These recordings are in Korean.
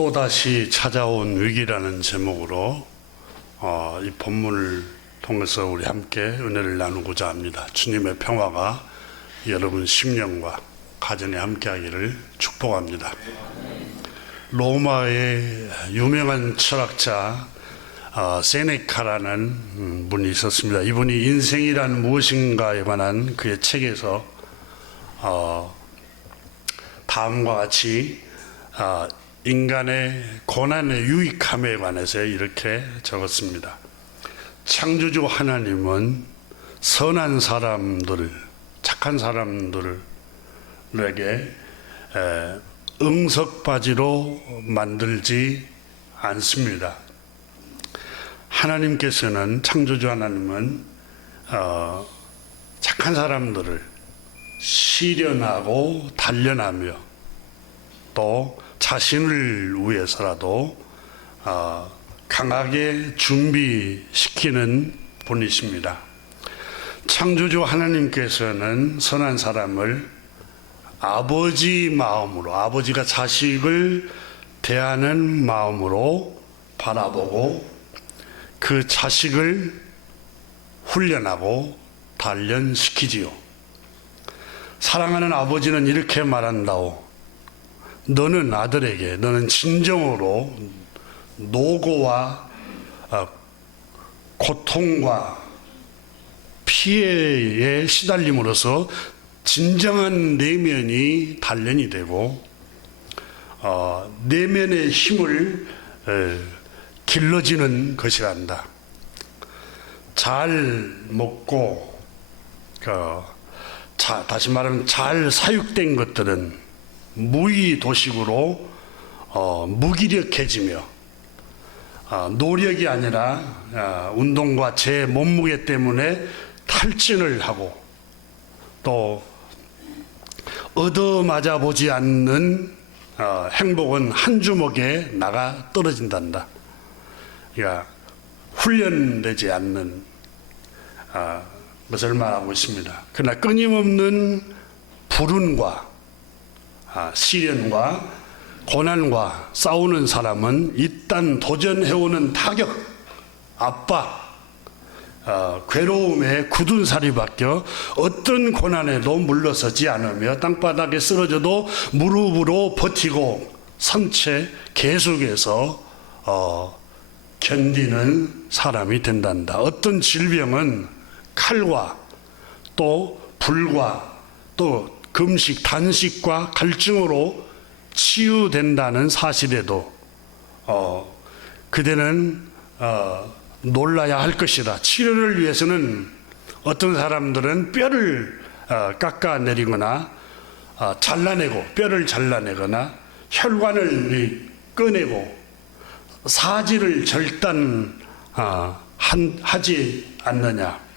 또다시 찾아온 위기라는 제목으로 이 본문을 통해서 우리 함께 은혜를 나누고자 합니다. 주님의 평화가 여러분 심령과 가정에 함께하기를 축복합니다. 로마의 유명한 철학자 세네카라는 분이 있었습니다. 이분이 인생이란 무엇인가에 관한 그의 책에서 다음과 같이 인간의 고난의 유익함에 관해서 이렇게 적었습니다. 창조주 하나님은 선한 사람들을, 착한 사람들에게 응석바지로 만들지 않습니다. 하나님께서는, 창조주 하나님은 착한 사람들을 시련하고 단련하며 또 자신을 위해서라도 강하게 준비시키는 분이십니다. 창조주 하나님께서는 선한 사람을 아버지 마음으로, 아버지가 자식을 대하는 마음으로 바라보고 그 자식을 훈련하고 단련시키지요. 사랑하는 아버지는 이렇게 말한다오. 너는 아들에게, 너는 진정으로 노고와 고통과 피해에 시달림으로써 진정한 내면이 단련이 되고 내면의 힘을 길러지는 것이란다. 잘 먹고 다시 말하면 잘 사육된 것들은 무의도식으로 무기력해지며 노력이 아니라 운동과 제 몸무게 때문에 탈진을 하고 또 얻어맞아 보지 않는 행복은 한 주먹에 나가 떨어진단다. 그러니까 훈련되지 않는 것을 말하고 있습니다. 그러나 끊임없는 불운과 시련과 고난과 싸우는 사람은 일단 도전해오는 타격, 압박, 괴로움에 굳은 살이 바뀌어 어떤 고난에도 물러서지 않으며 땅바닥에 쓰러져도 무릎으로 버티고 선체 계속해서 견디는 사람이 된단다. 어떤 질병은 칼과 또 불과 또 금식, 단식과 갈증으로 치유된다는 사실에도 그대는 놀라야 할 것이다. 치료를 위해서는 어떤 사람들은 뼈를 깎아내리거나 잘라내고, 뼈를 잘라내거나 혈관을 꺼내고 사지를 절단하지 않느냐.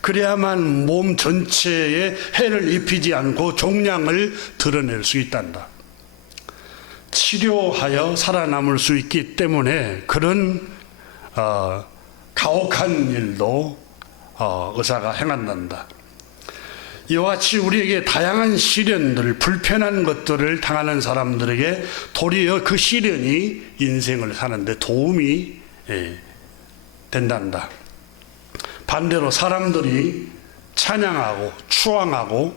그래야만 몸 전체에 해를 입히지 않고 종양을 드러낼 수 있단다. 치료하여 살아남을 수 있기 때문에 그런 가혹한 일도 의사가 행한단다. 이와 같이 우리에게 다양한 시련들, 불편한 것들을 당하는 사람들에게 도리어 그 시련이 인생을 사는데 도움이 된단다. 반대로 사람들이 찬양하고 추앙하고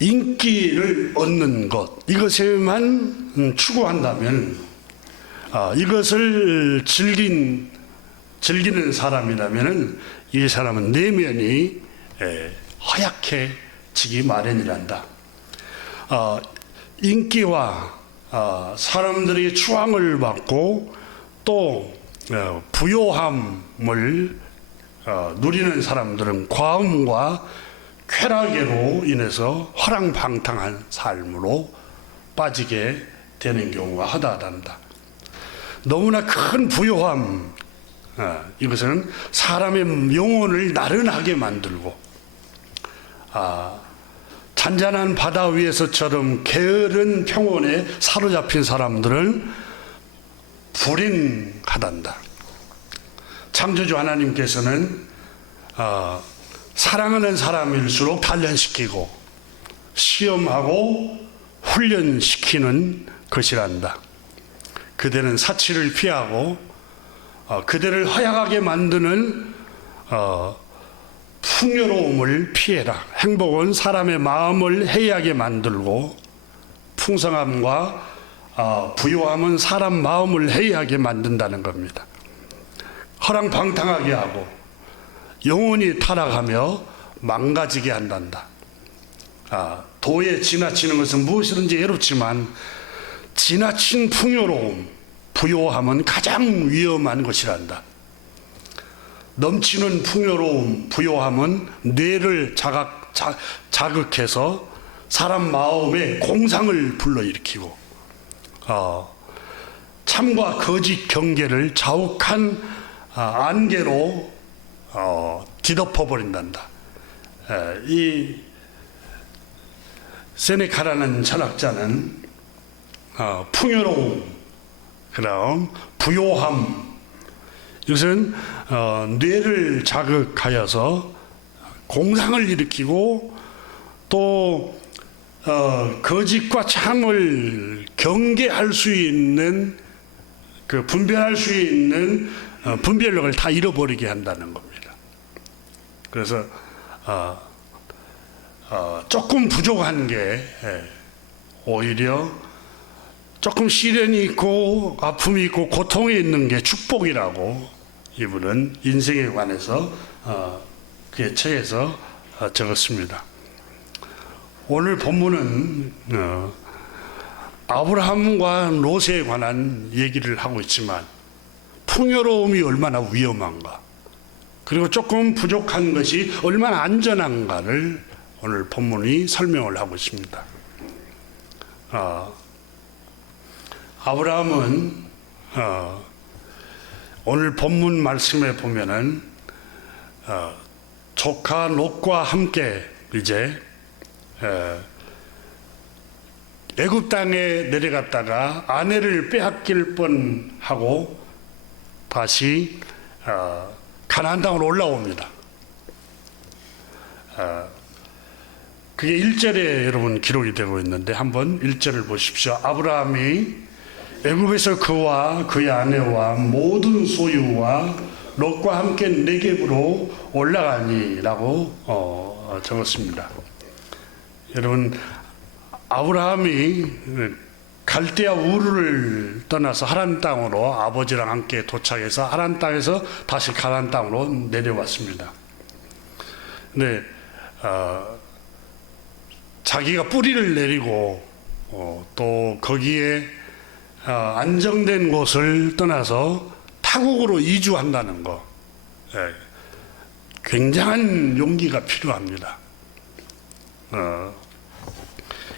인기를 얻는 것, 이것에만 추구한다면 이것을 즐기는 사람이라면 이 사람은 내면이 허약해지기 마련이란다. 인기와 사람들의 추앙을 받고 또 부요함을 누리는 사람들은 과음과 쾌락으로 인해서 화랑방탕한 삶으로 빠지게 되는 경우가 허다하단다. 너무나 큰 부요함, 이것은 사람의 영혼을 나른하게 만들고 잔잔한 바다 위에서처럼 게으른 평온에 사로잡힌 사람들은 불행하단다. 창조주 하나님께서는 사랑하는 사람일수록 단련시키고 시험하고 훈련시키는 것이란다. 그대는 사치를 피하고 그대를 허약하게 만드는 풍요로움을 피해라. 행복은 사람의 마음을 해이하게 만들고 풍성함과 부요함은 사람 마음을 해이하게 만든다는 겁니다. 허랑방탕하게 하고 영혼이 타락하며 망가지게 한단다. 도에 지나치는 것은 무엇이든지 애롭지만 지나친 풍요로움, 부요함은 가장 위험한 것이란다. 넘치는 풍요로움, 부요함은 뇌를 자극해서 사람 마음에 공상을 불러일으키고 참과 거짓 경계를 자욱한 안개로 뒤덮어버린단다. 이 세네카라는 철학자는 풍요로움, 그다음 부요함, 이것은 뇌를 자극하여서 공상을 일으키고 또 거짓과 참을 경계할 수 있는 분별할 수 있는 분별력을 다 잃어버리게 한다는 겁니다. 그래서 조금 부족한 게 오히려 조금 시련이 있고 아픔이 있고 고통이 있는 게 축복이라고 이분은 인생에 관해서 그의 책에서 적었습니다. 오늘 본문은 아브라함과 롯에 관한 얘기를 하고 있지만 풍요로움이 얼마나 위험한가, 그리고 조금 부족한 것이 얼마나 안전한가를 오늘 본문이 설명을 하고 있습니다. 아브라함은 오늘 본문 말씀에 보면은 조카 롯과 함께 이제 애굽 땅에 내려갔다가 아내를 빼앗길 뻔하고 다시 가나안 땅으로 올라옵니다. 그게 1절에 여러분 기록이 되고 있는데 한번 1절을 보십시오. 아브라함이 애굽에서 그와 그의 아내와 모든 소유와 롯과 함께 네겝으로 올라가니라고 적었습니다. 여러분, 아브라함이 갈대아 우르를 떠나서 하란 땅으로 아버지랑 함께 도착해서 하란 땅에서 다시 가나안 땅으로 내려왔습니다. 근데 자기가 뿌리를 내리고 또 거기에 안정된 곳을 떠나서 타국으로 이주한다는 거, 굉장한 용기가 필요합니다.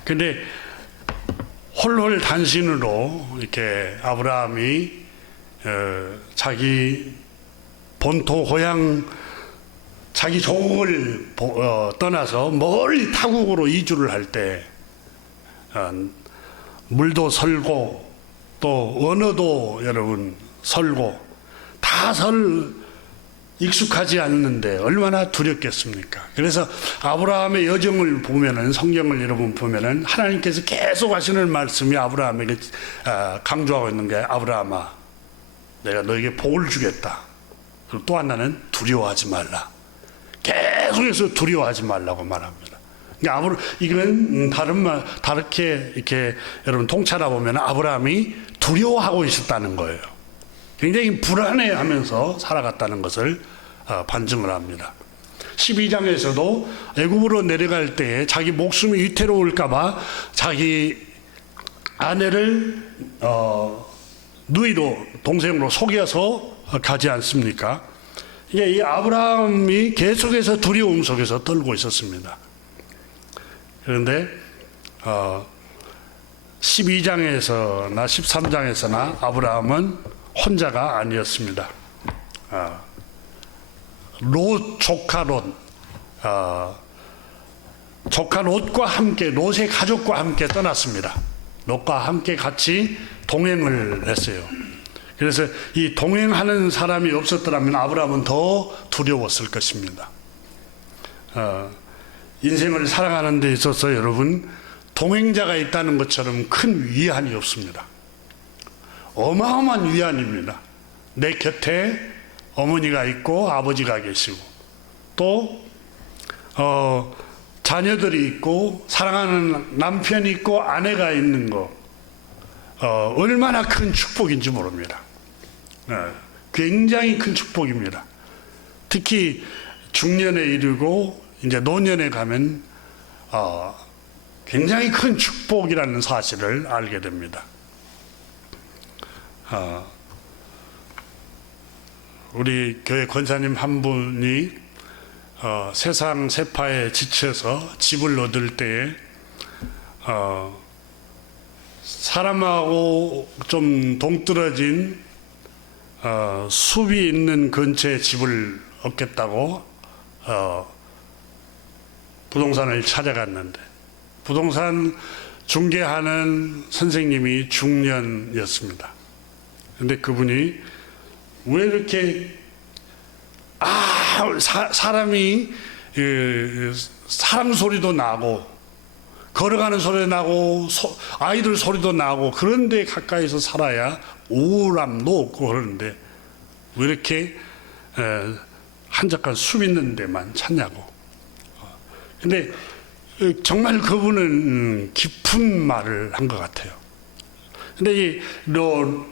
근데 홀홀 단신으로 이렇게 아브라함이 자기 본토 고향 자기 조국을 떠나서 멀리 타국으로 이주를 할 때 물도 설고 또 언어도 여러분 설고 다 익숙하지 않는데 얼마나 두렵겠습니까? 그래서 아브라함의 여정을 보면은, 성경을 여러분 보면은 하나님께서 계속 하시는 말씀이 아브라함에게 강조하고 있는 게, 아브라함아, 내가 너에게 복을 주겠다. 그리고 또 하나는 두려워하지 말라. 계속해서 두려워하지 말라고 말합니다. 그러니까 이건 다르게 이렇게 여러분 통찰해 보면 아브라함이 두려워하고 있었다는 거예요. 굉장히 불안해하면서 살아갔다는 것을 반증을 합니다. 12장에서도 애굽으로 내려갈 때에 자기 목숨이 위태로울까봐 자기 아내를 누이로, 동생으로 속여서 가지 않습니까? 이 아브라함이 계속해서 두려움 속에서 떨고 있었습니다. 그런데 12장에서나 13장에서나 아브라함은 혼자가 아니었습니다. 조카 롯과 함께, 롯의 가족과 함께 떠났습니다. 롯과 함께 같이 동행을 했어요. 그래서 이 동행하는 사람이 없었더라면 아브라함은 더 두려웠을 것입니다. 인생을 살아가는 데 있어서 여러분, 동행자가 있다는 것처럼 큰 위안이 없습니다. 어마어마한 위안입니다. 내 곁에 어머니가 있고 아버지가 계시고 또 자녀들이 있고 사랑하는 남편이 있고 아내가 있는 거 얼마나 큰 축복인지 모릅니다. 굉장히 큰 축복입니다. 특히 중년에 이르고 이제 노년에 가면 굉장히 큰 축복이라는 사실을 알게 됩니다. 우리 교회 권사님 한 분이 세상 세파에 지쳐서 집을 얻을 때에 사람하고 좀 동떨어진 숲이 있는 근처에 집을 얻겠다고 부동산을 찾아갔는데 부동산 중개하는 선생님이 중년이었습니다. 근데 그분이 왜 이렇게 사람이 사람 소리도 나고 걸어가는 소리도 나고 아이들 소리도 나고 그런데 가까이서 살아야 우울함도 없고 그러는데 왜 이렇게 한적한 숲 있는 데만 찾냐고. 근데 정말 그분은 깊은 말을 한 것 같아요. 근데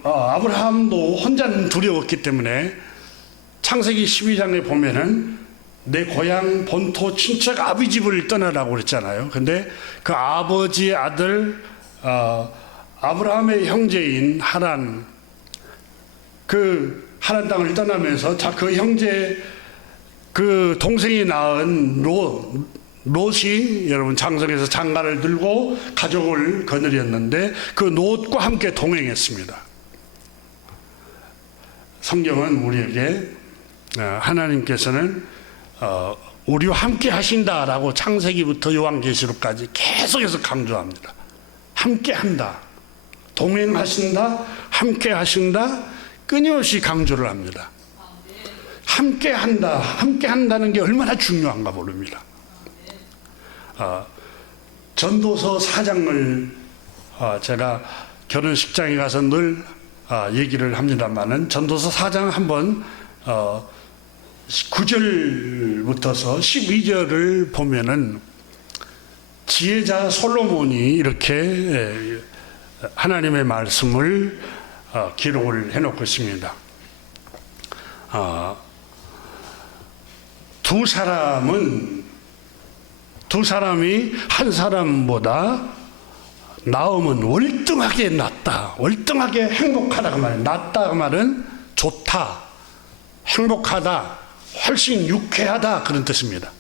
아브라함도 혼자는 두려웠기 때문에 창세기 12장에 보면은 내 고향 본토 친척 아비 집을 떠나라고 그랬잖아요. 근데 그 아버지의 아들 아브라함의 형제인 하란, 그 하란 땅을 떠나면서 그 형제 그 동생이 낳은 롯이 여러분 장성에서 장가를 들고 가족을 거느렸는데 그 롯과 함께 동행했습니다. 성경은 우리에게 하나님께서는 우리와 함께 하신다라고 창세기부터 요한계시록까지 계속해서 강조합니다. 함께 한다, 동행하신다, 함께 하신다, 끊임없이 강조를 합니다. 함께 한다, 함께 한다는 게 얼마나 중요한가 모릅니다. 전도서 4장을 제가 결혼식장에 가서 늘 얘기를 합니다만은 전도서 4장 한번 9절부터서 12절을 보면은 지혜자 솔로몬이 이렇게 하나님의 말씀을 기록을 해놓고 있습니다. 두 사람이 한 사람보다 나음은 월등하게 낫다, 월등하게 행복하다 그 말은, 낫다 그 말은 좋다, 행복하다, 훨씬 유쾌하다 그런 뜻입니다.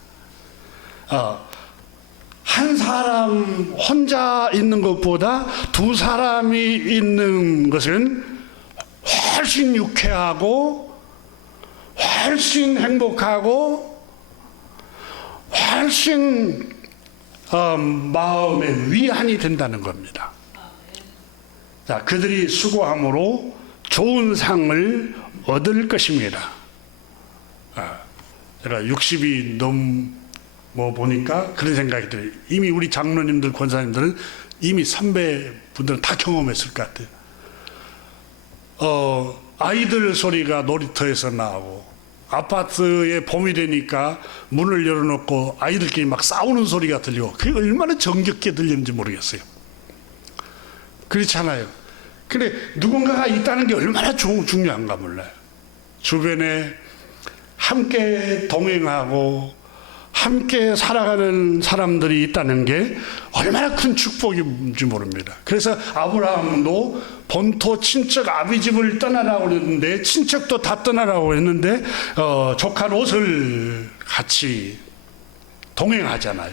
한 사람 혼자 있는 것보다 두 사람이 있는 것은 훨씬 유쾌하고 훨씬 행복하고 훨씬 마음의 위안이 된다는 겁니다. 자, 그들이 수고함으로 좋은 상을 얻을 것입니다. 제가 60이 보니까 그런 생각이 들어요. 이미 우리 장로님들, 권사님들은 이미 선배분들은 다 경험했을 것 같아요. 아이들 소리가 놀이터에서 나오고 아파트에 봄이 되니까 문을 열어놓고 아이들끼리 막 싸우는 소리가 들리고 그게 얼마나 정겹게 들리는지 모르겠어요. 그렇잖아요. 근데 누군가가 있다는 게 얼마나 중요한가 몰라요. 주변에 함께 동행하고 함께 살아가는 사람들이 있다는 게 얼마나 큰 축복인지 모릅니다. 그래서 아브라함도 본토 친척 아비 집을 떠나라고 했는데 친척도 다 떠나라고 했는데 조카 롯을 같이 동행하잖아요.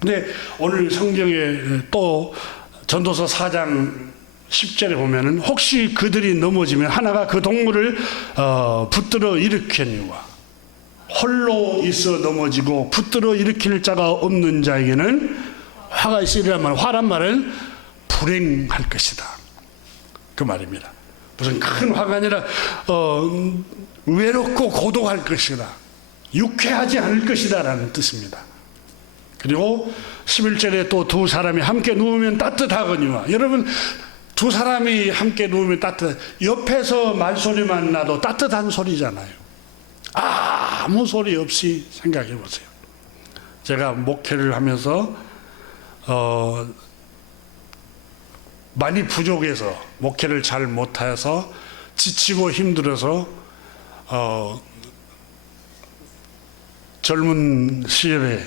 근데 오늘 성경에 또 전도서 4장 10절에 보면은 혹시 그들이 넘어지면 하나가 그 동물을 붙들어 일으켰니와 홀로 있어 넘어지고 붙들어 일으킬 자가 없는 자에게는 화가 있으리란 말, 화란 말은 불행할 것이다 그 말입니다. 무슨 큰 화가 아니라 외롭고 고독할 것이다, 유쾌하지 않을 것이다 라는 뜻입니다. 그리고 11절에 또 두 사람이 함께 누우면 따뜻하거니와. 여러분, 두 사람이 함께 누우면 옆에서 말소리만 나도 따뜻한 소리잖아요. 아무 소리 없이 생각해 보세요. 제가 목회를 하면서 많이 부족해서 목회를 잘 못해서 지치고 힘들어서 젊은 시절에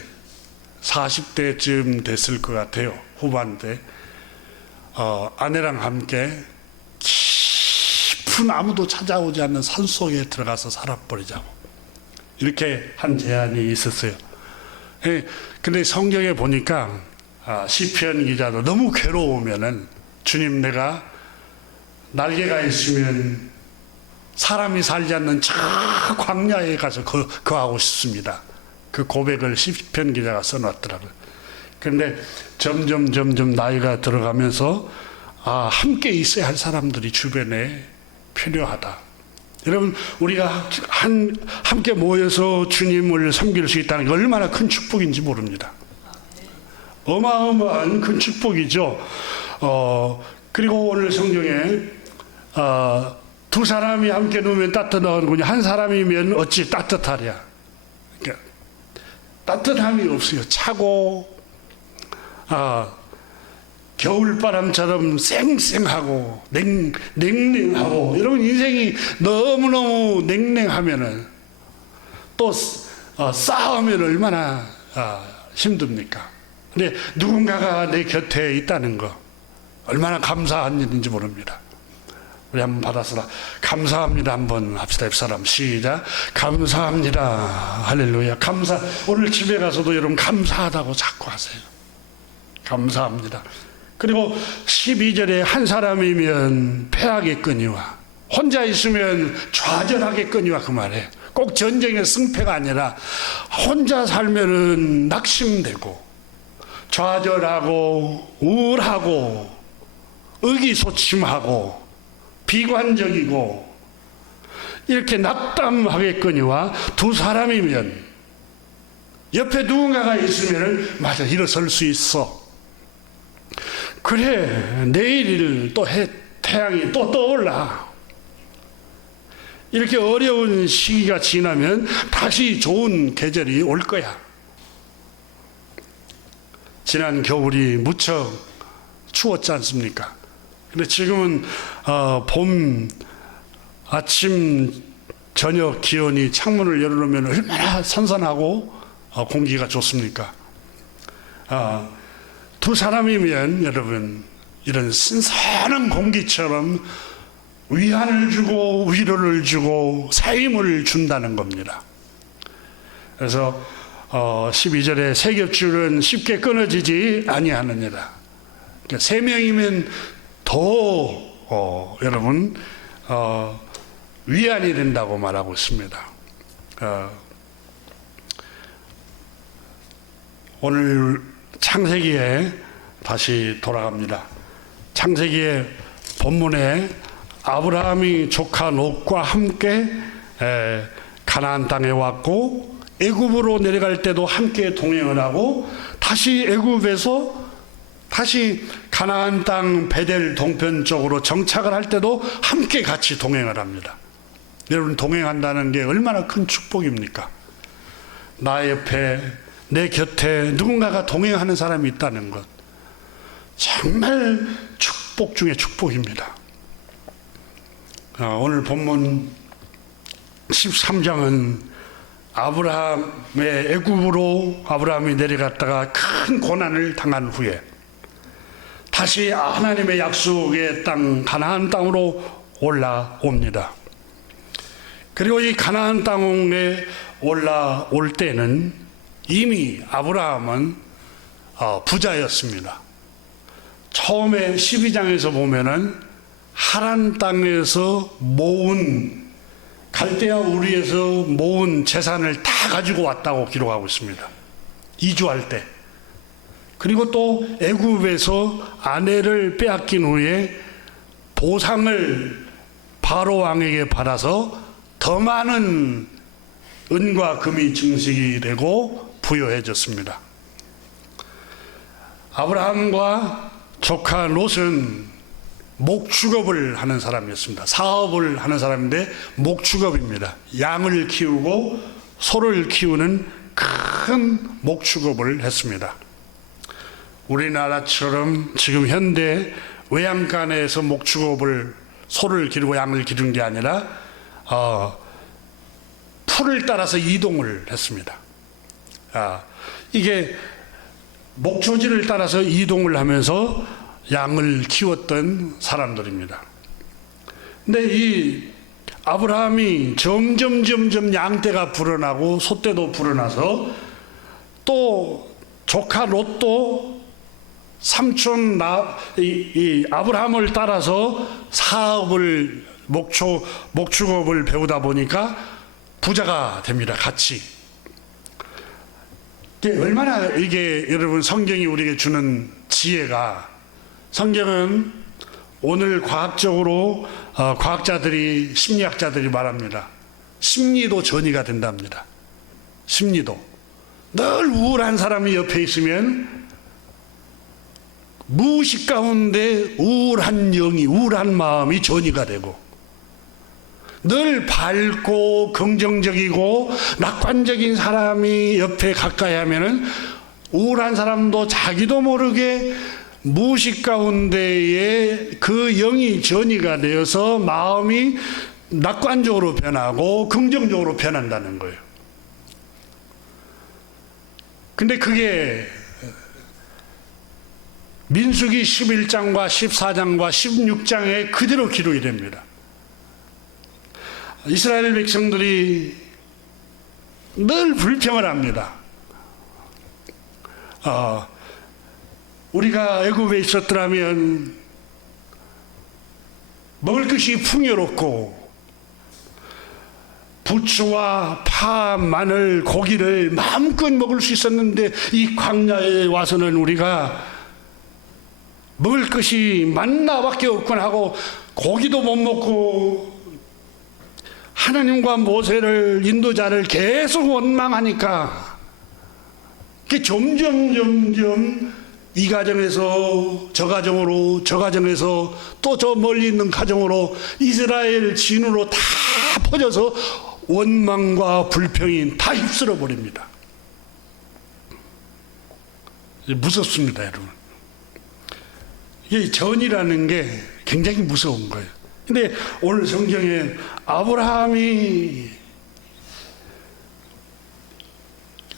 40대쯤 됐을 것 같아요. 후반대. 아내랑 함께 깊은 아무도 찾아오지 않는 산속에 들어가서 살아버리자고 이렇게 한 제안이 있었어요. 근데 성경에 보니까 시편 기자도 너무 괴로우면은 주님, 내가 날개가 있으면 사람이 살지 않는 저 광야에 가서 거하고 싶습니다. 그 고백을 시편 기자가 써놨더라고요. 그런데 점점 나이가 들어가면서 함께 있어야 할 사람들이 주변에 필요하다. 여러분, 우리가 함께 모여서 주님을 섬길 수 있다는 게 얼마나 큰 축복인지 모릅니다. 어마어마한 큰 축복이죠. 그리고 오늘 성경에 두 사람이 함께 누우면 따뜻하거든요. 한 사람이면 어찌 따뜻하랴. 그러니까 따뜻함이 없어요. 차고 겨울바람처럼 쌩쌩하고 냉랭하고. 여러분, 인생이 너무너무 냉랭하면은 또 싸우면 얼마나 힘듭니까? 근데 누군가가 내 곁에 있다는 거 얼마나 감사한 일인지 모릅니다. 우리 한번 받아서 감사합니다 한번 합시다. 옆사람 시작. 감사합니다. 할렐루야. 오늘 집에 가서도 여러분 감사하다고 자꾸 하세요. 감사합니다. 그리고 12절에 한 사람이면 패하겠거니와 혼자 있으면 좌절하겠거니와 그 말에 꼭 전쟁의 승패가 아니라 혼자 살면은 낙심되고 좌절하고 우울하고 의기소침하고 비관적이고 이렇게 낙담하겠거니와 두 사람이면 옆에 누군가가 있으면 맞아 일어설 수 있어. 그래 내일 또 태양이 또 떠올라. 이렇게 어려운 시기가 지나면 다시 좋은 계절이 올 거야. 지난 겨울이 무척 추웠지 않습니까? 근데 지금은 봄 아침 저녁 기온이 창문을 열어놓으면 얼마나 선선하고 공기가 좋습니까? 두 사람이면 여러분 이런 신선한 공기처럼 위안을 주고 위로를 주고 살림을 준다는 겁니다. 그래서 12절에 세 겹줄은 쉽게 끊어지지 아니하느니라. 그러니까 세 명이면 더 여러분 위안이 된다고 말하고 있습니다. 오늘 창세기에 다시 돌아갑니다. 창세기의 본문에 아브라함이 조카 롯과 함께 가나안 땅에 왔고 애굽으로 내려갈 때도 함께 동행을 하고 다시 애굽에서 다시 가나안 땅 베델 동편 쪽으로 정착을 할 때도 함께 같이 동행을 합니다. 여러분, 동행한다는 게 얼마나 큰 축복입니까? 나 옆에 내 곁에 누군가가 동행하는 사람이 있다는 것 정말 축복 중에 축복입니다. 오늘 본문 13장은 아브라함의 애굽으로 아브라함이 내려갔다가 큰 고난을 당한 후에 다시 하나님의 약속의 땅 가나안 땅으로 올라옵니다. 그리고 이 가나안 땅에 올라올 때는 이미 아브라함은 부자였습니다. 처음에 12장에서 보면은 하란 땅에서 모은 갈대아 우리에서 모은 재산을 다 가지고 왔다고 기록하고 있습니다. 이주할 때. 그리고 또 애굽에서 아내를 빼앗긴 후에 보상을 바로 왕에게 받아서 더 많은 은과 금이 증식이 되고 부여해졌습니다. 아브라함과 조카 롯은 목축업을 하는 사람이었습니다. 사업을 하는 사람인데 목축업입니다. 양을 키우고 소를 키우는 큰 목축업을 했습니다. 우리나라처럼 지금 현대 외양간에서 목축업을 소를 기르고 양을 기른 게 아니라 풀을 따라서 이동을 했습니다. 이게 목초지를 따라서 이동을 하면서 양을 키웠던 사람들입니다. 근데 이 아브라함이 점점 양떼가 불어나고 소떼도 불어나서 또 조카 롯도 삼촌 이 아브라함을 따라서 사업을 목축업을 배우다 보니까 부자가 됩니다. 같이. 얼마나 이게 여러분 성경이 우리에게 주는 지혜가, 성경은 오늘 과학적으로 과학자들이 심리학자들이 말합니다. 심리도 전이가 된답니다. 심리도. 늘 우울한 사람이 옆에 있으면 무의식 가운데 우울한 영이, 우울한 마음이 전이가 되고, 늘 밝고 긍정적이고 낙관적인 사람이 옆에 가까이 하면은 우울한 사람도 자기도 모르게 무의식 가운데에 그 영이 전이가 되어서 마음이 낙관적으로 변하고 긍정적으로 변한다는 거예요. 근데 그게 민수기 11장과 14장과 16장에 그대로 기록이 됩니다. 이스라엘 백성들이 늘 불평을 합니다. 우리가 애굽에 있었더라면 먹을 것이 풍요롭고 부추와 파, 마늘, 고기를 마음껏 먹을 수 있었는데 이 광야에 와서는 우리가 먹을 것이 만나밖에 없군 하고 고기도 못 먹고 하나님과 모세를 인도자를 계속 원망하니까 그게 점점 이 가정에서 저 가정으로, 저 가정에서 또 저 멀리 있는 가정으로 이스라엘 진으로 다 퍼져서 원망과 불평이 다 휩쓸어 버립니다. 무섭습니다, 여러분. 이 전이라는 게 굉장히 무서운 거예요. 근데 오늘 성경에 아브라함이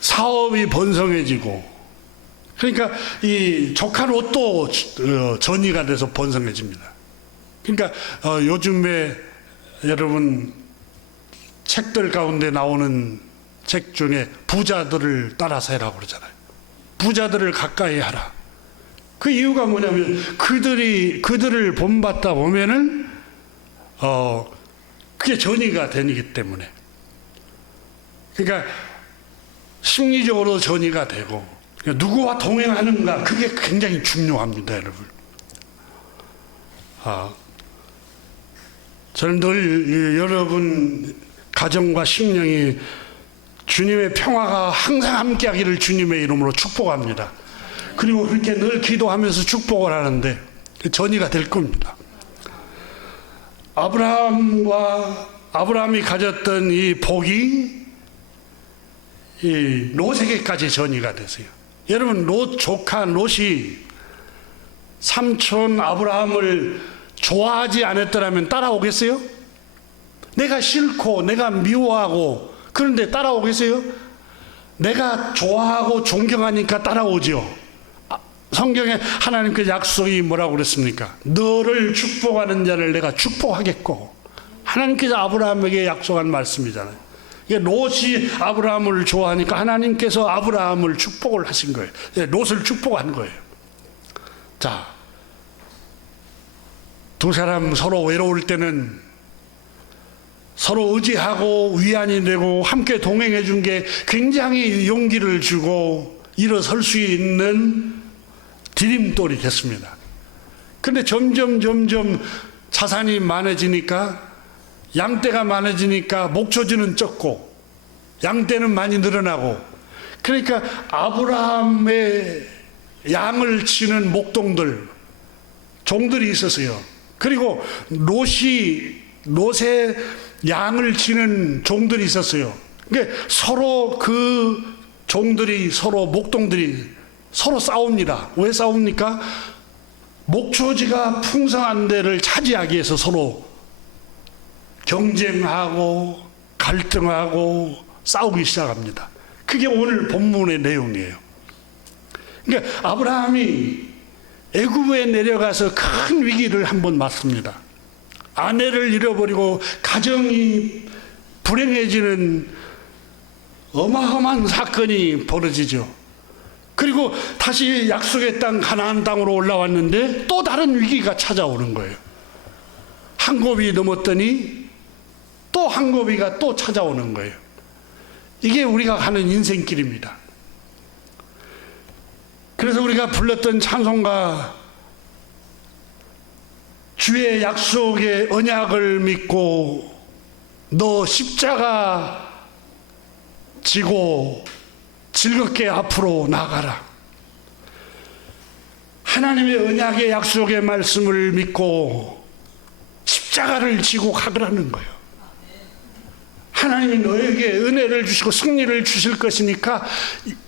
사업이 번성해지고, 그러니까 이 조카 롯도 전이가 돼서 번성해집니다. 그러니까 요즘에 여러분 책들 가운데 나오는 책 중에 부자들을 따라서 해라고 그러잖아요. 부자들을 가까이 하라. 그 이유가 뭐냐면 그들을 본받다 보면은 그게 전이가 되기 때문에. 그러니까 심리적으로 전이가 되고 누구와 동행하는가, 그게 굉장히 중요합니다, 여러분. 저는 늘 여러분 가정과 심령이 주님의 평화가 항상 함께하기를 주님의 이름으로 축복합니다. 그리고 그렇게 늘 기도하면서 축복을 하는데 전이가 될 겁니다. 아브라함이 가졌던 이 복이 이 롯에게까지 전이가 됐어요. 여러분, 롯 조카 롯이 삼촌 아브라함을 좋아하지 않았더라면 따라오겠어요? 내가 싫고 내가 미워하고 그런데 따라오겠어요? 내가 좋아하고 존경하니까 따라오죠. 성경에 하나님께 약속이 뭐라고 그랬습니까? 너를 축복하는 자를 내가 축복하겠고, 하나님께서 아브라함에게 약속한 말씀이잖아요. 이게 롯이 아브라함을 좋아하니까 하나님께서 아브라함을 축복을 하신 거예요. 롯을 축복한 거예요. 자, 두 사람 서로 외로울 때는 서로 의지하고 위안이 되고 함께 동행해 준 게 굉장히 용기를 주고 일어설 수 있는 디딤돌이 됐습니다. 근데 점점 자산이 많아지니까, 양떼가 많아지니까 목초지는 적고 양떼는 많이 늘어나고, 그러니까 아브라함의 양을 치는 목동들, 종들이 있었어요. 그리고 롯에 양을 치는 종들이 있었어요. 그러니까 서로 그 종들이, 서로 목동들이 서로 싸웁니다. 왜 싸웁니까? 목초지가 풍성한 데를 차지하기 위해서 서로 경쟁하고 갈등하고 싸우기 시작합니다. 그게 오늘 본문의 내용이에요. 그러니까 아브라함이 애굽에 내려가서 큰 위기를 한번 맞습니다. 아내를 잃어버리고 가정이 불행해지는 어마어마한 사건이 벌어지죠. 그리고 다시 약속의 땅 가나안 땅으로 올라왔는데 또 다른 위기가 찾아오는 거예요. 한 고비 넘었더니 또 한 고비가 또 찾아오는 거예요. 이게 우리가 가는 인생길입니다. 그래서 우리가 불렀던 찬송가, 주의 약속의 언약을 믿고 너 십자가 지고 즐겁게 앞으로 나가라. 하나님의 언약의 약속의 말씀을 믿고 십자가를 지고 가라는 거예요. 하나님이 너에게 은혜를 주시고 승리를 주실 것이니까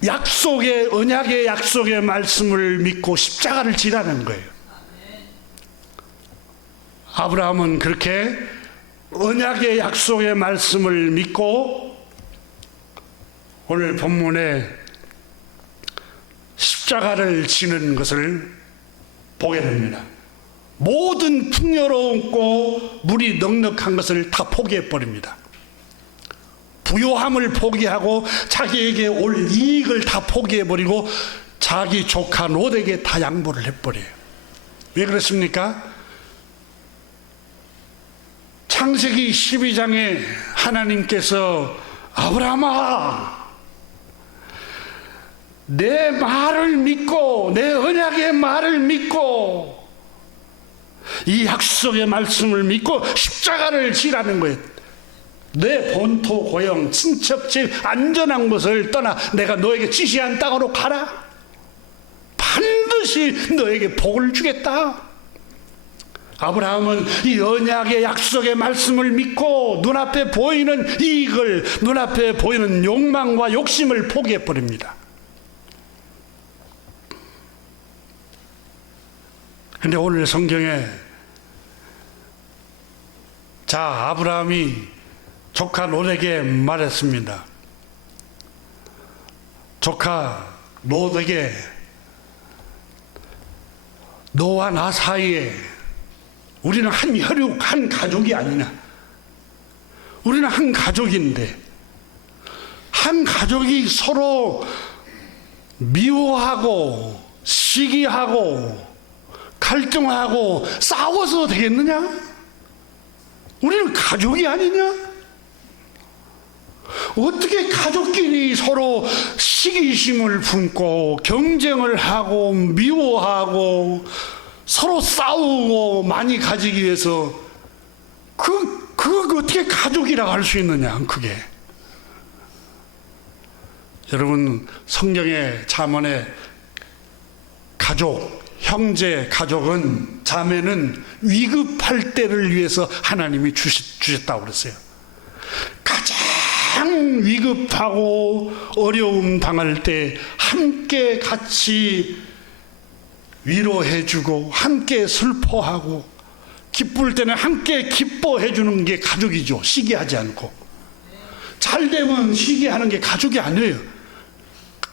약속의, 언약의 약속의 말씀을 믿고 십자가를 지라는 거예요. 아브라함은 그렇게 언약의 약속의 말씀을 믿고 오늘 본문에 십자가를 지는 것을 보게 됩니다. 모든 풍요롭고 물이 넉넉한 것을 다 포기해 버립니다. 부요함을 포기하고 자기에게 올 이익을 다 포기해 버리고 자기 조카 롯에게 다 양보를 해버려요. 왜 그렇습니까? 창세기 12장에 하나님께서 아브라함아, 내 말을 믿고 내 언약의 말을 믿고 이 약속의 말씀을 믿고 십자가를 지라는 거예요. 내 본토 고향 친척집 안전한 곳을 떠나 내가 너에게 지시한 땅으로 가라. 반드시 너에게 복을 주겠다. 아브라함은 이 언약의 약속의 말씀을 믿고 눈앞에 보이는 이익을, 눈앞에 보이는 욕망과 욕심을 포기해 버립니다. 그런데 오늘 성경에 아브라함이 조카 롯에게 말했습니다. 조카 롯에게 너와 나 사이에 우리는 한 혈육, 한 가족이 아니냐. 우리는 한 가족인데 한 가족이 서로 미워하고 시기하고 갈등하고 싸워서 되겠느냐? 우리는 가족이 아니냐? 어떻게 가족끼리 서로 시기심을 품고 경쟁을 하고 미워하고 서로 싸우고 많이 가지기 위해서 그거 어떻게 가족이라고 할 수 있느냐? 그게 여러분, 성경의 잠언에 가족, 형제, 가족은, 자매는 위급할 때를 위해서 하나님이 주셨다고 그랬어요. 가장 위급하고 어려움 당할 때 함께 같이 위로해주고 함께 슬퍼하고 기쁠 때는 함께 기뻐해주는 게 가족이죠. 시기하지 않고. 잘 되면 시기하는 게 가족이 아니에요.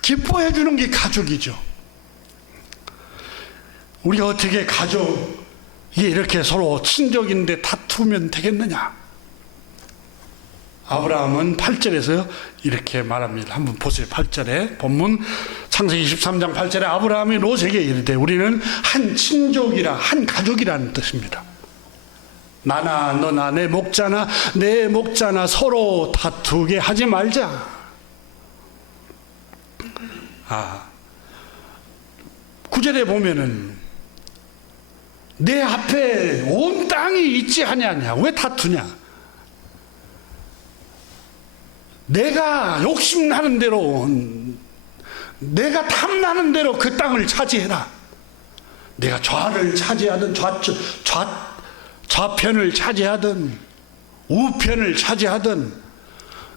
기뻐해주는 게 가족이죠. 우리가 어떻게 가족이 이렇게 서로 친족인데 다투면 되겠느냐? 아브라함은 8절에서 이렇게 말합니다. 한번 보세요. 8절에 본문 창세기 23장 8절에 아브라함이 롯에게 이르되 우리는 한 친족이라, 한 가족이라는 뜻입니다. 나나 너나 내 목자나 내 목자나 서로 다투게 하지 말자. 9절에 보면은 내 앞에 온 땅이 있지 아니하냐. 왜 다투냐? 내가 욕심나는 대로 내가 탐나는 대로 그 땅을 차지해라. 내가 좌를 차지하든 좌편을 차지하든 우편을 차지하든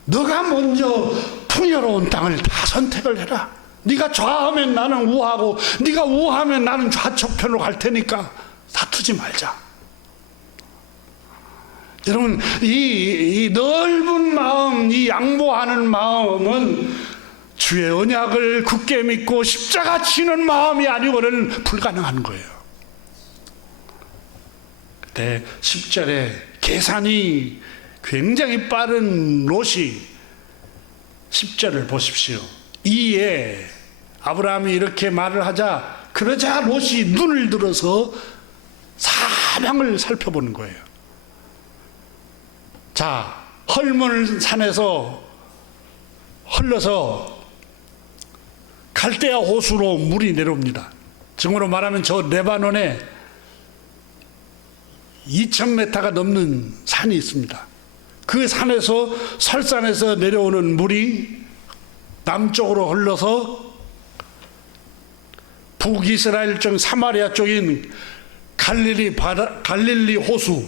너가 먼저 풍요로운 땅을 다 선택을 해라. 네가 좌하면 나는 우하고 네가 우하면 나는 좌측편으로 갈 테니까 다투지 말자. 여러분, 이 넓은 마음, 이 양보하는 마음은 주의 언약을 굳게 믿고 십자가 지는 마음이 아니고는 불가능한 거예요. 그때 10절에 계산이 굉장히 빠른 롯이 10절을 보십시오. 이에 아브라함이 이렇게 말을 하자, 그러자 롯이 눈을 들어서 사방을 살펴보는 거예요. 자, 헐몬 산에서 흘러서 갈대아 호수로 물이 내려옵니다. 지금으로 말하면 저 레바논에 2000m가 넘는 산이 있습니다. 그 산에서 설산에서 내려오는 물이 남쪽으로 흘러서 북이스라엘 쪽 사마리아 쪽인 갈릴리 호수,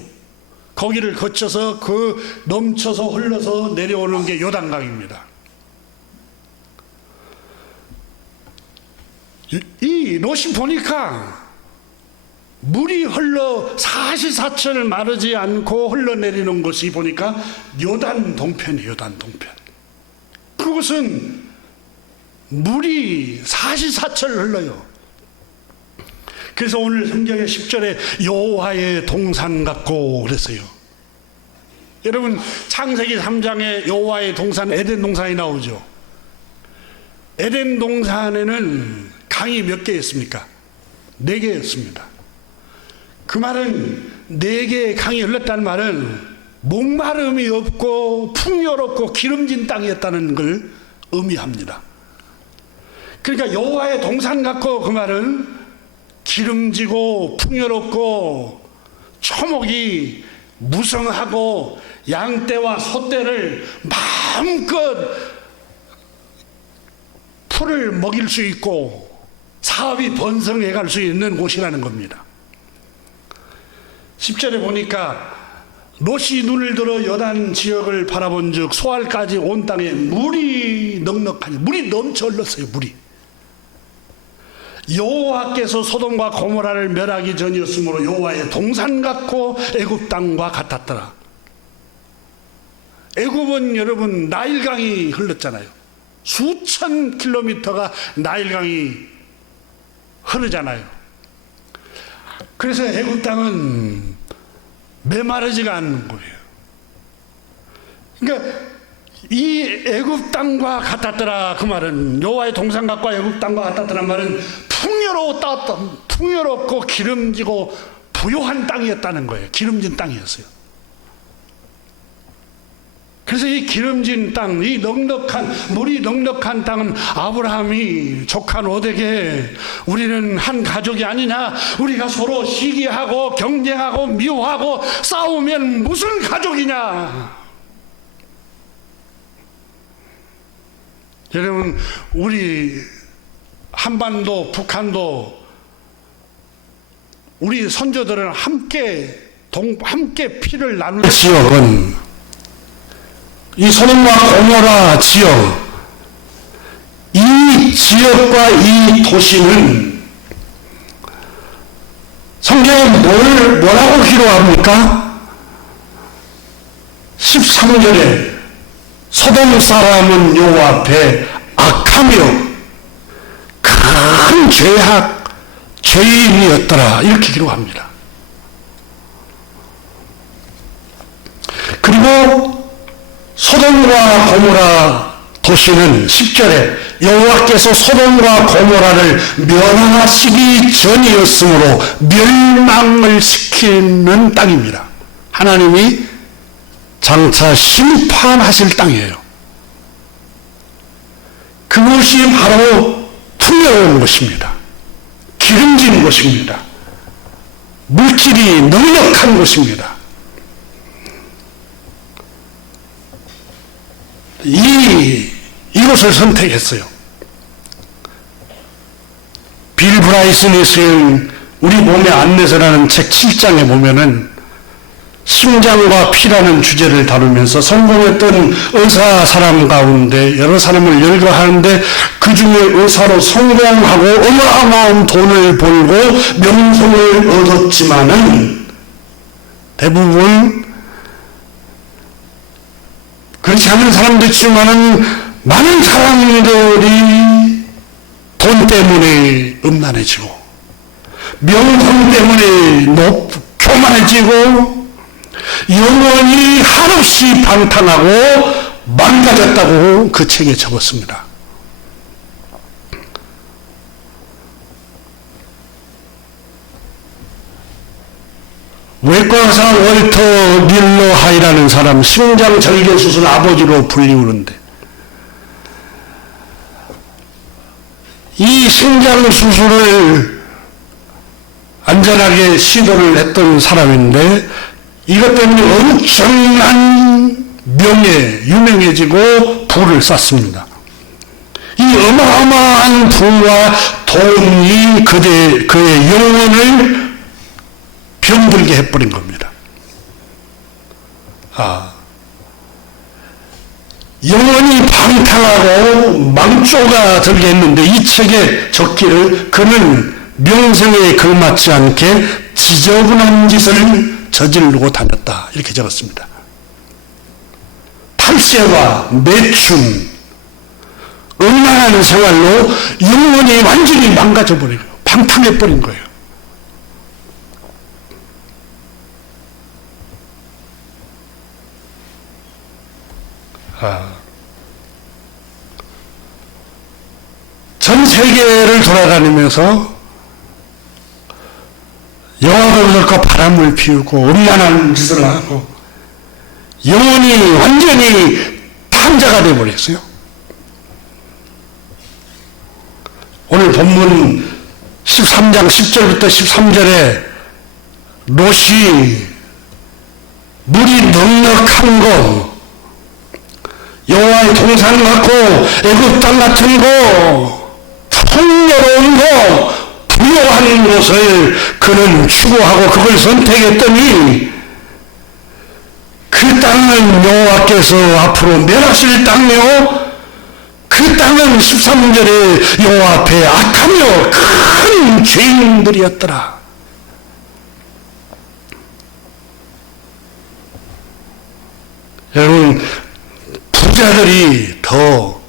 거기를 거쳐서 그 넘쳐서 흘러서 내려오는 게 요단강입니다. 이 롯이 보니까 물이 흘러 사시사철 마르지 않고 흘러내리는 것이 보니까 요단 동편이에요. 요단 동편. 그것은 물이 사시사철 흘러요. 그래서 오늘 성경의 10절에 여호와의 동산 같고 그랬어요. 여러분, 창세기 3장에 여호와의 동산, 에덴 동산이 나오죠. 에덴 동산에는 강이 몇 개였습니까? 4개였습니다. 그 말은 4개의 강이 흘렀다는 말은 목마름이 없고 풍요롭고 기름진 땅이었다는 걸 의미합니다. 그러니까 여호와의 동산 같고, 그 말은 기름지고 풍요롭고 초목이 무성하고 양떼와 소떼를 마음껏 풀을 먹일 수 있고 사업이 번성해 갈 수 있는 곳이라는 겁니다. 10절에 보니까 롯이 눈을 들어 요단 지역을 바라본 즉 소알까지 온 땅에 물이 넉넉하니, 물이 넘쳐 흘렀어요. 물이. 여호와께서 소돔과 고모라를 멸하기 전이었으므로 여호와의 동산 같고 애굽 땅과 같았더라. 애굽은 여러분 나일강이 흘렀잖아요. 수천 킬로미터가 나일강이 흐르잖아요. 그래서 애굽 땅은 메마르지가 않는 거예요. 그러니까 이 애굽 땅과 같았더라, 그 말은, 여호와의 동산 같고 애굽 땅과 같았더란 말은 풍요롭고 기름지고 부요한 땅이었다는 거예요. 기름진 땅이었어요. 그래서 이 기름진 땅, 이 물이 넉넉한 땅은 아브라함이 조카 롯에게 우리는 한 가족이 아니냐, 우리가 서로 시기하고 경쟁하고 미워하고 싸우면 무슨 가족이냐. 여러분, 우리 한반도, 북한도 우리 선조들은 함께 피를 나눌 지역은 이 소돔과 고모라 지역, 이 지역과 이 도시는 성경에 뭐라고 기록합니까? 13절에 소돔 사람은 여호와 앞에 악하며 큰 죄인이었더라, 이렇게 기록합니다. 그리고 소돔과 고모라 도시는 10절에 여호와께서 소돔과 고모라를 멸하시기 전이었으므로 멸망을 시키는 땅입니다. 하나님이 장차 심판하실 땅이에요. 그것이 바로 풍요로운 것입니다. 기름진 것입니다. 물질이 넉넉한 것입니다. 이곳을 선택했어요. 빌 브라이슨이 쓴 우리 몸의 안내서라는 책 7장에 보면은 심장과 피라는 주제를 다루면서 성공했던 의사 사람 가운데 여러 사람을 열거하는데 그 중에 의사로 성공하고 어마어마한 돈을 벌고 명성을 얻었지만은 대부분 그렇지 않은 사람도 있지만은 많은 사람들이 돈 때문에 음란해지고 명성 때문에 교만해지고 영원히 한없이 방탕하고 망가졌다고 그 책에 적었습니다. 외과의사 월터 밀러 하이라는 사람, 심장 절개 수술 아버지로 불리우는데 이 심장 수술을 안전하게 시도를 했던 사람인데 이것 때문에 엄청난 명예, 유명해지고 부를 쌓습니다. 이 어마어마한 부와 돈이 그의 영혼을 병들게 해버린 겁니다. 영혼이 방탕하고 망조가 들게 했는데 이 책에 적기를 그는 명성에 걸맞지 않게 지저분한 짓을 저지르고 다녔다 이렇게 적었습니다. 탈세와 매춘, 음란한 생활로 영혼이 완전히 망가져버리고 방탕해버린 거예요. 전 세계를 돌아다니면서 영화를 들고 바람을 피우고 음란한 짓을 하고 영혼이 완전히 탕자가 되어버렸어요. 오늘 본문 13장 10절부터 13절에 롯이 물이 넉넉한 거, 여호와의 동산 같고 애굽 땅 같은 거, 풍요로운 거, 부요한 것을 그는 추구하고 그걸 선택했더니 그 땅은 여호와께서 앞으로 멸하실 땅이요 그 땅은 13절에 여호와 앞에 악하며 큰 죄인들이었더라. 여러분, 부자들이 더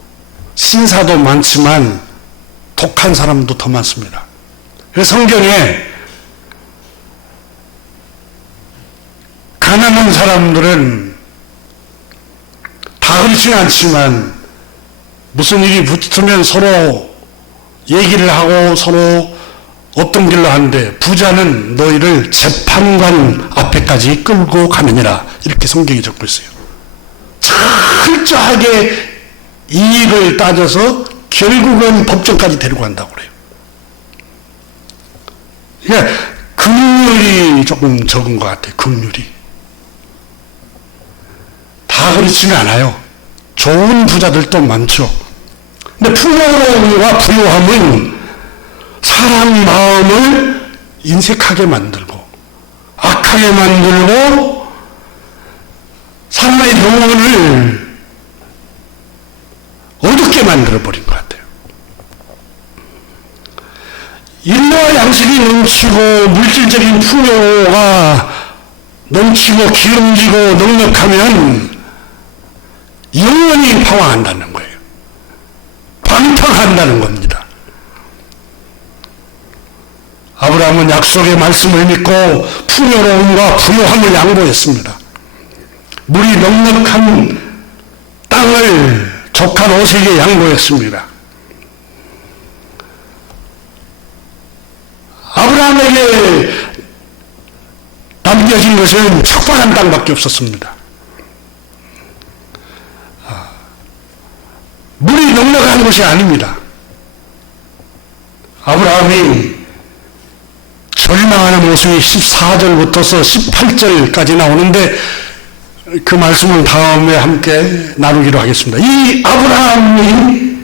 신사도 많지만 독한 사람도 더 많습니다. 그래서 성경에 가난한 사람들은 다 그렇지는 않지만 무슨 일이 붙으면 서로 얘기를 하고 서로 어떤 길로 하는데 부자는 너희를 재판관 앞에까지 끌고 가느니라 이렇게 성경이 적고 있어요. 철저하게 이익을 따져서 결국은 법정까지 데리고 간다고 그래요. 그러니까 긍휼이 조금 적은 것 같아요. 긍휼이. 다 그렇지는 않아요. 좋은 부자들도 많죠. 근데 풍요로움과 부요함은 사람 마음을 인색하게 만들고 악하게 만들고 사람의 영혼을 어둡게 만들어버린 것 같아요. 일과 양식이 넘치고 물질적인 풍요가 넘치고 기름지고 넉넉하면 영원히 방황한다는 거예요. 방탕한다는 겁니다. 아브라함은 약속의 말씀을 믿고 풍요로움과 부요함을 양보했습니다. 물이 넉넉한 땅을 조카 롯에게 양보했습니다. 아브라함에게 남겨진 것은 척박한 땅밖에 없었습니다. 물이 넉넉한 것이 아닙니다. 아브라함이 절망하는 모습이 14절부터서 18절까지 나오는데 그 말씀은 다음에 함께 나누기로 하겠습니다. 이 아브라함이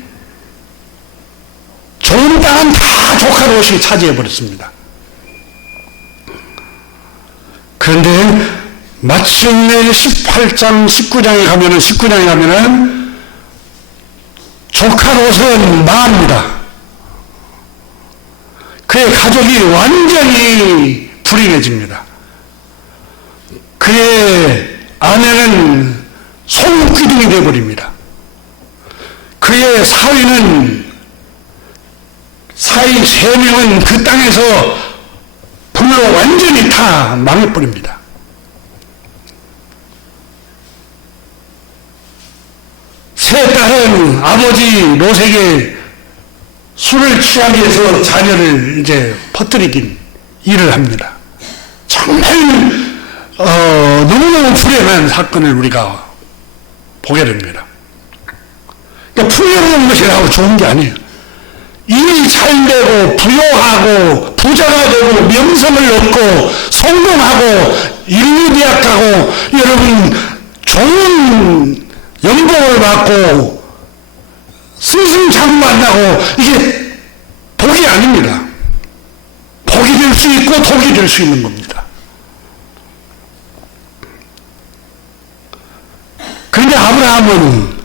좋은 땅은 다 다 조카 롯이 차지해버렸습니다. 그런데 마침내 18장, 19장에 가면은 조카 롯은 망합니다. 그의 가족이 완전히 불행해집니다. 그의 아내는 손기둥이 되어버립니다. 그의 사위 3명은 그 땅에서 불로 완전히 다 망해버립니다. 세 딸은 아버지 롯에게 술을 취하기 위해서 자녀를 이제 퍼뜨리긴 일을 합니다. 정말 너무너무 불행한 사건을 우리가 보게 됩니다. 그러니까 풍요로운 것이라고 좋은 게 아니에요. 일이 잘 되고 부유하고 부자가 되고 명성을 얻고 성공하고 인류대학하고 여러분 좋은 연봉을 받고 승승장구 만나고 이게 복이 아닙니다. 복이 될 수 있고 독이 될 수 있는 겁니다. 그런데 아브라함은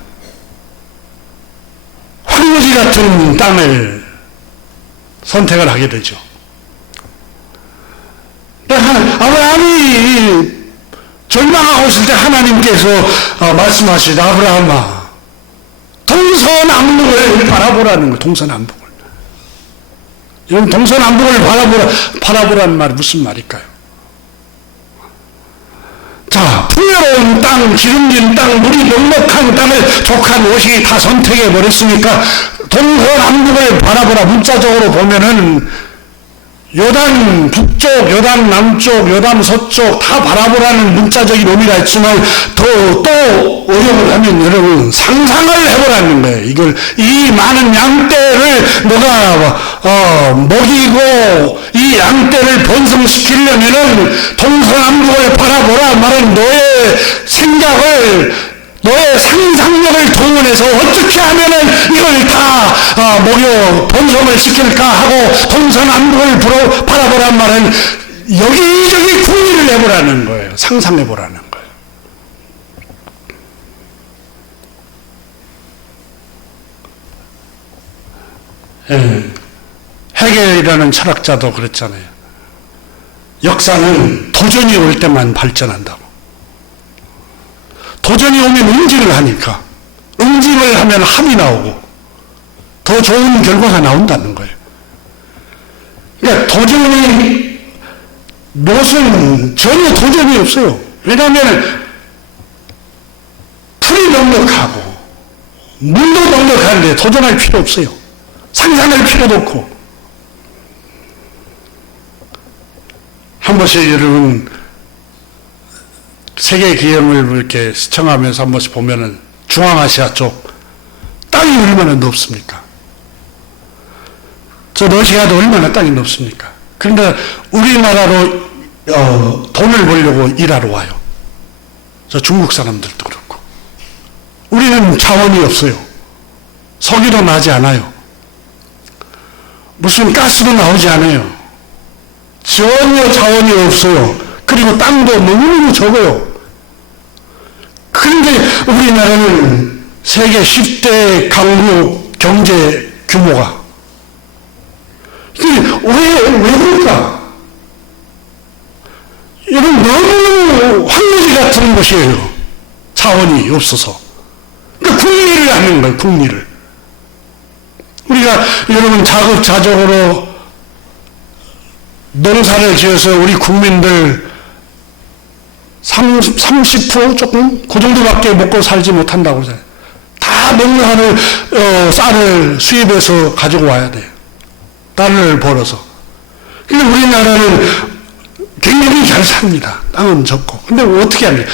황무지 같은 땅을 선택을 하게 되죠. 아브라함이 절망하고 있을 때 하나님께서 말씀하시다. 아브라함아, 동서남북을 바라보라는 거예요. 동서남북을. 여러분, 동서남북을 바라보라는 말이 무슨 말일까요? 자, 풍요로운 땅, 기름진 땅, 물이 넉넉한 땅을 조카 롯이 다 선택해 버렸으니까 동서남북을 바라보라. 문자적으로 보면은 요단 북쪽, 요단 남쪽, 요단 서쪽 다 바라보라는 문자적인 의미가 있지만 또 어려움을 하면 여러분 상상을 해보라는 거예요. 이걸 이 많은 양떼를 너가 먹이고 이 양떼를 번성시키려면은 동서남북을 바라보라 말은 너의 생각을 너의 상상력을 동원해서 어떻게 하면은 이걸 다 먹여 번성을 시킬까 하고 동서남북을 바라보란 말은 여기저기 궁리를 해보라는 거예요. 상상해보라는 거예요. 헤겔이라는 철학자도 그랬잖아요. 역사는 도전이 올 때만 발전한다고. 도전이 오면 응징을 하니까 응징을 하면 합이 나오고 더 좋은 결과가 나온다는 거예요. 그러니까 롯은 전혀 도전이 없어요. 왜냐하면 풀이 넉넉하고 물도 넉넉한데 도전할 필요 없어요. 상상할 필요도 없고. 한 번씩 여러분 세계 기형을 이렇게 시청하면서 한 번씩 보면은 중앙아시아 쪽 땅이 얼마나 높습니까? 저 러시아도 얼마나 땅이 높습니까? 그런데 우리나라로 돈을 벌려고 일하러 와요. 저 중국 사람들도 그렇고. 우리는 자원이 없어요. 석유도 나지 않아요. 무슨 가스도 나오지 않아요. 전혀 자원이 없어요. 그리고 땅도 너무너무 적어요. 그런데 우리나라는 세계 10대 강국 경제 규모가 왜 그럴까? 이런 너무 황무지 같은 것이에요. 자원이 없어서. 그러니까 국리를 하는 거예요. 국리를. 우리가 여러분 자급자족으로 농사를 지어서 우리 국민들 30% 조금 그 정도밖에 먹고 살지 못한다고 그러잖아요. 다 농사를 쌀을 수입해서 가지고 와야 돼요. 땅을 벌어서. 근데 우리나라는 굉장히 잘 삽니다. 땅은 적고. 근데 어떻게 하냐?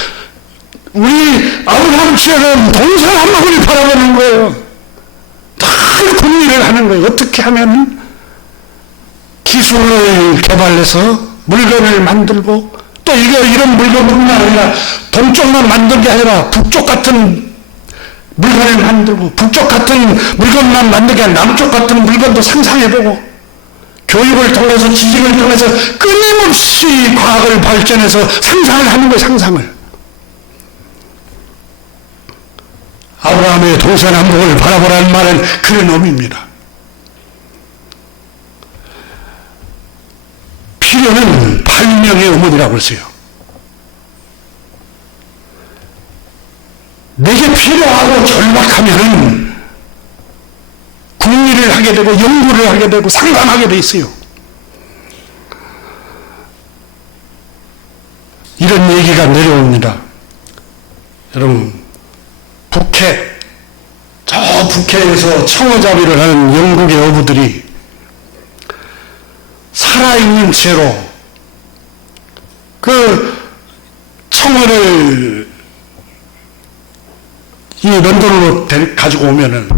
우리 아브라함처럼 동서남북을 바라보는 거예요. 다 궁리를 하는 거예요. 어떻게 하면 기술을 개발해서 물건을 만들고 또 이런 물건뿐만 아니라 동쪽만 만든 게 아니라 북쪽 같은 물건을 만들고 북쪽 같은 물건만 만든 게 아니라 남쪽 같은 물건도 상상해보고 교육을 통해서 지식을 통해서 끊임없이 과학을 발전해서 상상을 하는 거예요. 상상을. 아브라함의 동서남북을 바라보라는 말은 그런 의미입니다. 필요는 발명의 어머니라고 했어요. 내게 필요하고 절박하면은 궁리를 하게 되고 연구를 하게 되고 상상하게 돼 있어요. 이런 얘기가 내려옵니다. 여러분, 저 북해에서 청어잡이를 하는 영국의 어부들이 살아있는 채로 그 청어를 이 런던으로 가지고 오면은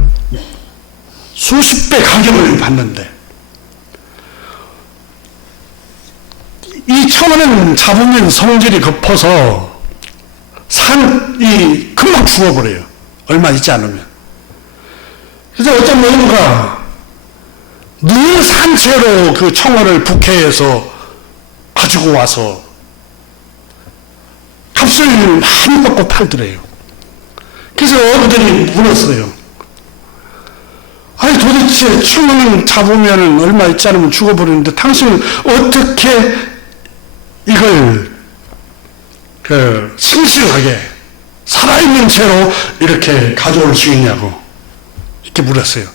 수십 배 가격을 받는데, 이 청어는 잡으면 성질이 급어서 금방 죽어버려요. 얼마 있지 않으면. 그래서 어떤 어부가 늘 산채로 그 청어를 북해에서 가지고 와서 값을 많이 받고 팔더래요. 그래서 어부들이 물었어요. 아니 도대체 청어는 잡으면 얼마 있지 않으면 죽어버리는데 당신은 어떻게 이걸 싱싱하게 살아있는 채로 이렇게 가져올 수 있냐고 이렇게 물었어요.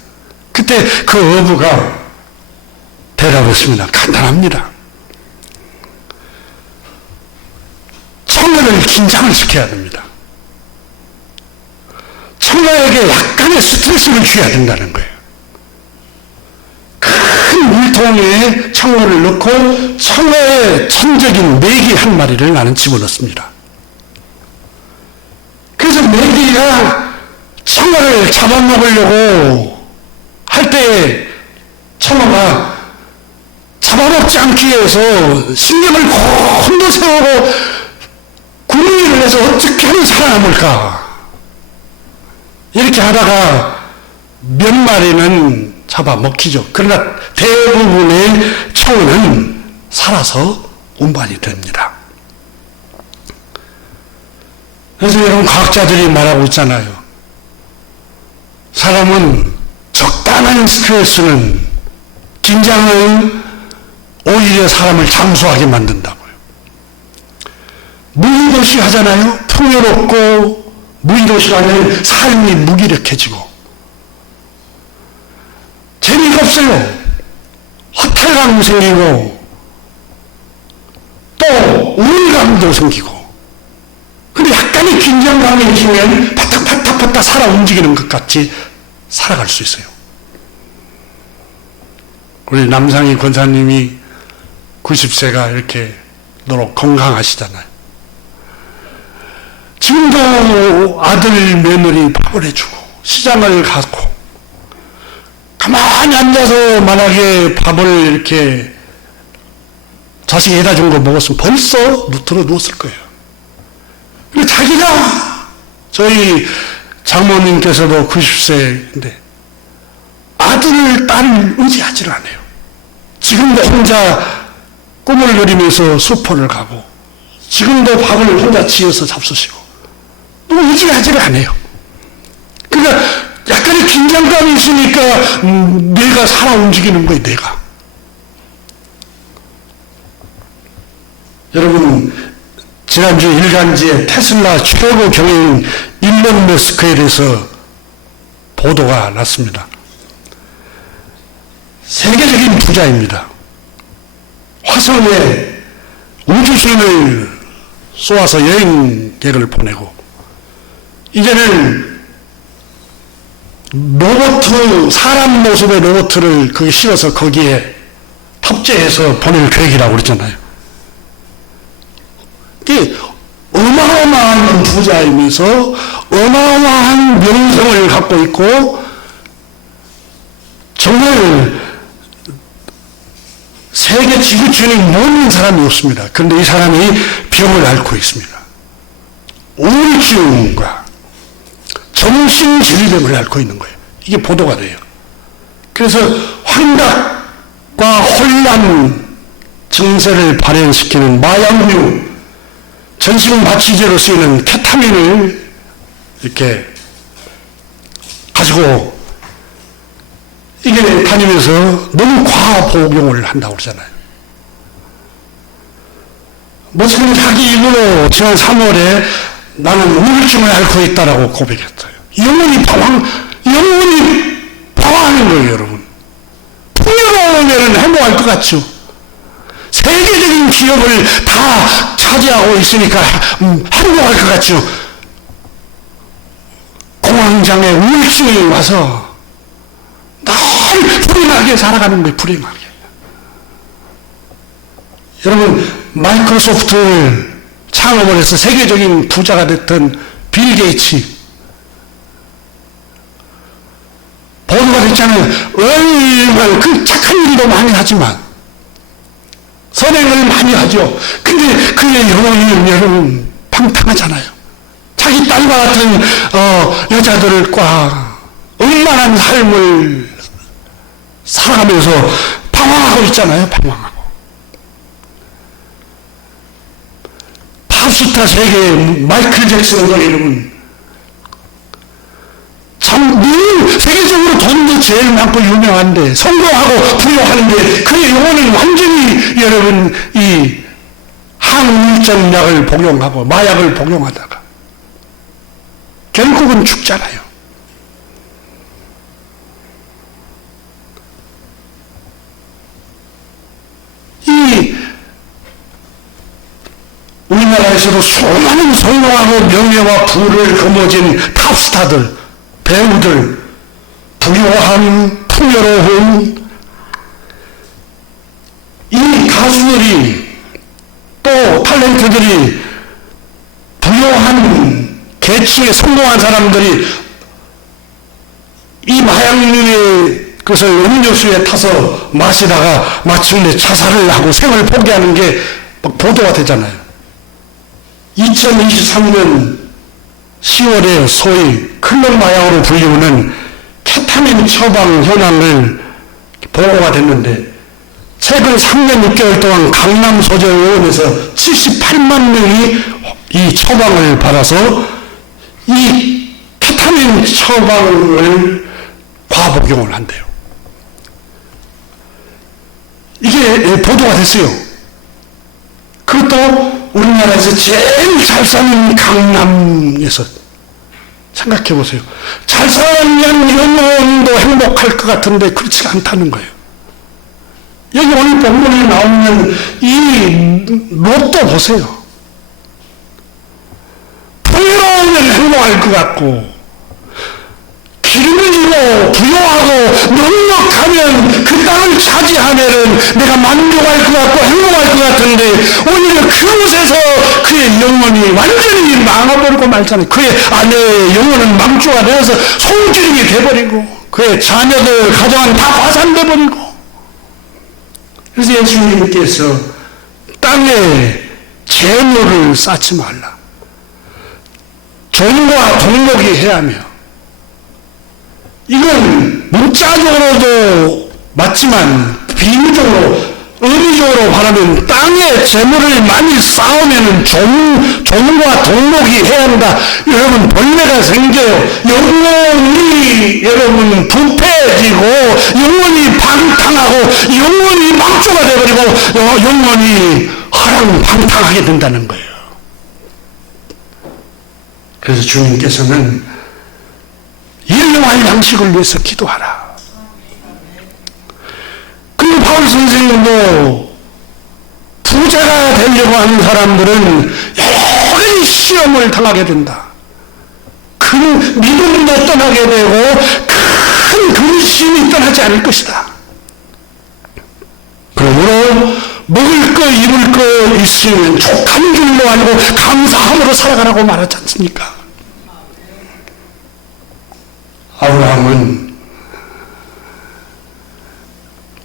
그때 그 어부가 대답했습니다. 간단합니다. 청어를 긴장을 시켜야 됩니다. 청어에게 약간의 스트레스를 줘야 된다는 거예요. 큰 물통에 청어를 넣고 청어의 천적인 메기 한 마리를 나는 집어넣습니다. 그래서 메기가 청어를 잡아먹으려고 할 때 청어가 잡아먹지 않기 위해서 신경을 곤두세우고 궁리를 해서 어떻게 하면 살아남을까, 이렇게 하다가 몇 마리는 잡아먹히죠. 그러나 대부분의 청어는 살아서 운반이 됩니다. 그래서 여러분, 과학자들이 말하고 있잖아요. 사람은 적당한 스트레스는, 긴장은 오히려 사람을 장수하게 만든다고요. 무의도시 하잖아요. 풍요롭고 무의도시 하면 삶이 무기력해지고 재미가 없어요. 허탈감도 생기고 또 우울감도 생기고. 근데 약간의 긴장감이 있으면 파닥파닥 살아 움직이는 것 같이 살아갈 수 있어요. 우리 남상희 권사님이 90세가 이렇게 건강하시잖아요. 지금도 아들 며느리 밥을 해주고 시장을 가고 가만히 앉아서 만약에 밥을 이렇게 자식이 해다 준 거 먹었으면 벌써 들어 누웠을 거예요. 근데 자기가, 저희 장모님께서도 90세인데 아들, 딸을 의지하지를 않아요. 지금도 혼자 꿈을 그리면서 수포를 가고 지금도 밥을 혼자 지어서 잡수시고 또 의지하지를 않아요. 그러니까 약간의 긴장감이 있으니까 뇌가 살아 움직이는 거예요. 뇌가. 여러분, 지난주 일간지에 테슬라 최고 경영 일론 머스크에 대해서 보도가 났습니다. 세계적인 부자입니다. 화성에 우주선을 쏘아서 여행객을 보내고, 이제는 사람 모습의 로봇을 거기 실어서 거기에 탑재해서 보낼 계획이라고 그랬잖아요. 이게 어마어마한 부자이면서 어마어마한 명성을 갖고 있고 정말 세계 지구촌에 모든 사람이 없습니다. 그런데 이 사람이 병을 앓고 있습니다. 우울증과 정신질병을 앓고 있는 거예요. 이게 보도가 돼요. 그래서 환각 혼란 증세를 발현시키는 마약류, 전신 마취제로 쓰이는 케타민을 이렇게 가지고 이게 다니면서 너무 과복용을 한다고 그러잖아요. 지금 자기 입으로 지난 3월에 나는 우울증을 앓고 있다라고 고백했어요. 영혼이 방황하는 거예요, 여러분. 풍요로우면 행복할 것 같죠? 세계적인 기업을 다 차지하고 있으니까 행복할 것 같죠? 공황장애 우울증이 와서 늘 불행하게 살아가는 거예요, 불행하게. 여러분, 마이크로소프트를 창업을 해서 세계적인 부자가 됐던 빌 게이츠, 보도가 됐잖아요. 얼마나 그 착한 일도 많이 하지만, 선행을 많이 하죠. 근데 그의 영혼이 여러분 방탕하잖아요. 자기 딸과 같은 여자들과 얼마나 삶을 살아가면서 방황하고 있잖아요. 방황하고. 팝스타 세계 마이클 잭슨과 여러분 늘 세계적으로 돈도 제일 많고 유명한데 성공하고 부유하는데 그의 영혼은 완전히 여러분 이 항우울증 약을 복용하고 마약을 복용하다가 결국은 죽잖아요. 이 우리나라에서도 수많은 성공하고 명예와 부를 거머쥔 탑스타들, 배우들, 부유한, 풍요로운 이 가수들이 또 탤런트들이 부유한 계층에 성공한 사람들이 이 마약류의 그것을 음료수에 타서 마시다가 마침내 자살을 하고 생을 포기하는 게 막 보도가 되잖아요. 2023년 10월에 소위 클럽 마약으로 불리우는 케타민 처방 현황을 보고가 됐는데 최근 3년 6개월 동안 강남 소재의원에서 78만 명이 이 처방을 받아서 이 케타민 처방을 과복용을 한대요. 이게 보도가 됐어요. 그것도 우리나라에서 제일 잘 사는 강남에서 생각해 보세요. 잘 살면 영혼도 행복할 것 같은데 그렇지가 않다는 거예요. 여기 오늘 본문에 나오는 이 로또 보세요. 풍요로우면 행복할 것 같고 기름을 지고 부여하고 넉넉하면 그 땅을 차지하면은 내가 만족할 것 같고 행복할 것 같은데 오히려 그곳에서 그의 영혼이 완전히 망해버리고 말잖아요. 그의 아내의 영혼은 망조가 되어서 송주름이 돼버리고 그의 자녀들 가정은 다 파산돼버리고. 그래서 예수님께서 땅에 재물을 쌓지 말라. 종과 동목이 해야며 이건 문자적으로도 맞지만 비유적으로 의미적으로 말하면 땅에 재물을 많이 쌓으면 종과 동목이 해야 한다. 여러분 벌레가 생겨요. 영혼이 여러분 부패해지고 영혼이 방탕하고 영혼이 망조가 되어버리고 영혼이 허랑방탕하게 된다는 거예요. 그래서 주님께서는 일용할 양식을 위해서 기도하라. 그리고 바울 선생님도 부자가 되려고 하는 사람들은 여러 가지 시험을 당하게 된다. 큰 믿음도 떠나게 되고 큰 근심이 떠나지 않을 것이다. 그러므로 먹을 거 입을 거 있으면 족한 줄로 알고 감사함으로 살아가라고 말하지 않습니까? 아브라함은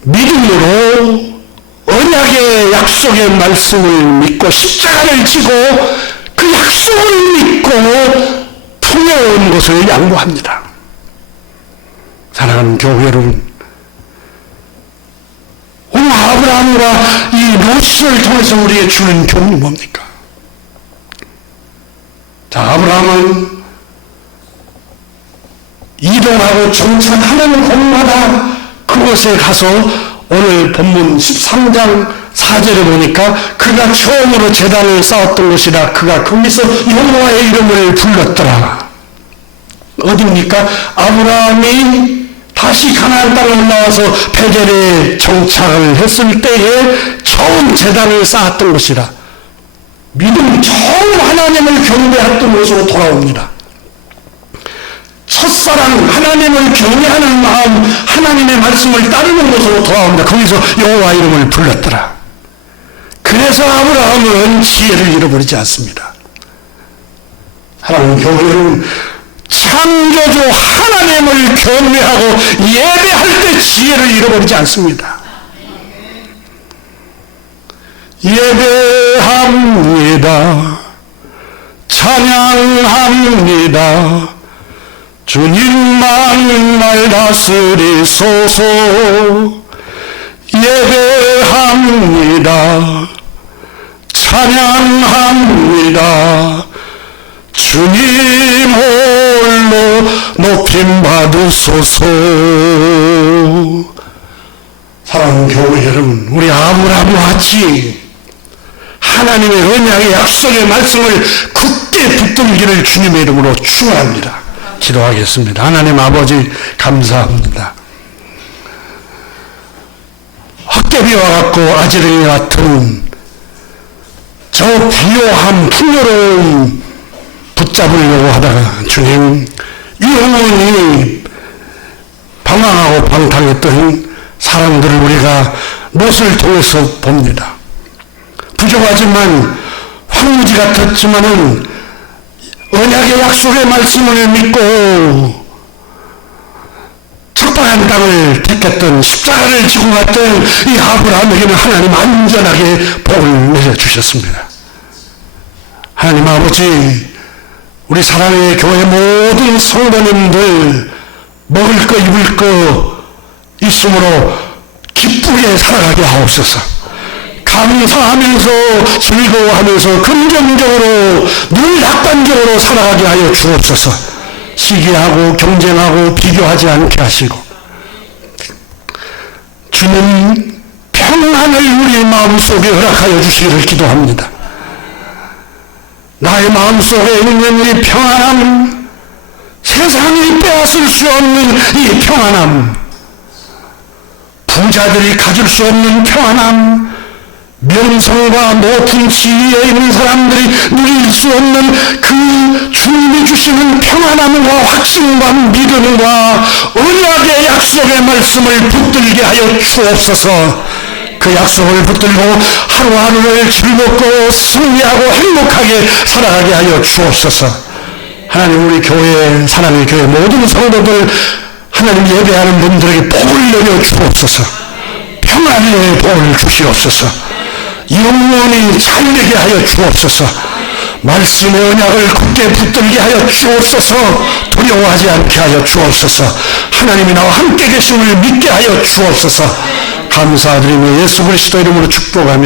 믿음으로 언약의 약속의 말씀을 믿고 십자가를 지고 그 약속을 믿고 풍요로운 것을 양보합니다. 사랑하는 교회 여러분, 하나님은 아브라함과 이 모세를 통해서 우리에게 주는 교훈이 뭡니까? 자, 아브라함은 이동하고 정착하는 곳마다 그곳에 가서 오늘 본문 13장 4절에 보니까 그가 처음으로 제단을 쌓았던 곳이라 그가 거기서 여호와의 이름을 불렀더라. 어디입니까? 아브라함이 다시 가나안 땅에 올라와서 베델에 정착을 했을 때에 처음 제단을 쌓았던 곳이라. 믿음 처음 하나님을 경배했던 곳으로 돌아옵니다. 첫사랑 하나님을 경외하는 마음, 하나님의 말씀을 따르는 곳으로 돌아옵니다. 거기서 여호와 이름을 불렀더라. 그래서 아브라함은 지혜를 잃어버리지 않습니다. 사랑하는 교회 여러분, 창조주 하나님을 경외하고 예배할 때 지혜를 잃어버리지 않습니다. 예배합니다. 찬양합니다. 주님만 날 다스리소서. 예배합니다. 찬양합니다. 주님 홀로 높임 받으소서. 사랑하는 교회 여러분, 우리 아브라함과 같이 하나님의 언약의 약속의 말씀을 굳게 붙들기를 주님의 이름으로 축원합니다. 기도하겠습니다. 하나님 아버지 감사합니다. 헛개비와 같고 아지랭이 같은 저 부요함 풍요로움 붙잡으려고 하다가 주님 영원히 방황하고 방탕했던 사람들을 우리가 못을 통해서 봅니다. 부족하지만 황무지 같았지만은 언약의 약속의 말씀을 믿고 척박한 땅을 택했던 십자가를 지고 갔던 이 아브라함에게는 하나님 안전하게 복을 내려주셨습니다. 하나님 아버지, 우리 사랑의 교회 모든 성도님들 먹을 거 입을 거 있으므로 기쁘게 살아가게 하옵소서. 감사하면서 즐거워하면서 긍정적으로 늘 낙관적으로 살아가게 하여 주옵소서. 시기하고 경쟁하고 비교하지 않게 하시고 주님 평안을 우리 마음속에 허락하여 주시기를 기도합니다. 나의 마음속에 있는 이 평안함, 세상이 빼앗을 수 없는 이 평안함, 부자들이 가질 수 없는 평안함, 명성과 높은 지위에 있는 사람들이 누릴 수 없는 그 주님이 주시는 평안함과 확신과 믿음과 언약의 약속의 말씀을 붙들게 하여 주옵소서. 그 약속을 붙들고 하루하루를 즐겁고 승리하고 행복하게 살아가게 하여 주옵소서. 하나님, 우리 교회, 사랑의 교회 모든 성도들 하나님 예배하는 분들에게 복을 내려 주옵소서. 평안의 복을 주시옵소서. 영원히 잘되게 하여 주옵소서. 말씀의 언약을 굳게 붙들게 하여 주옵소서. 두려워하지 않게 하여 주옵소서. 하나님이 나와 함께 계심을 믿게 하여 주옵소서. 감사드리며 예수 그리스도 이름으로 축복하며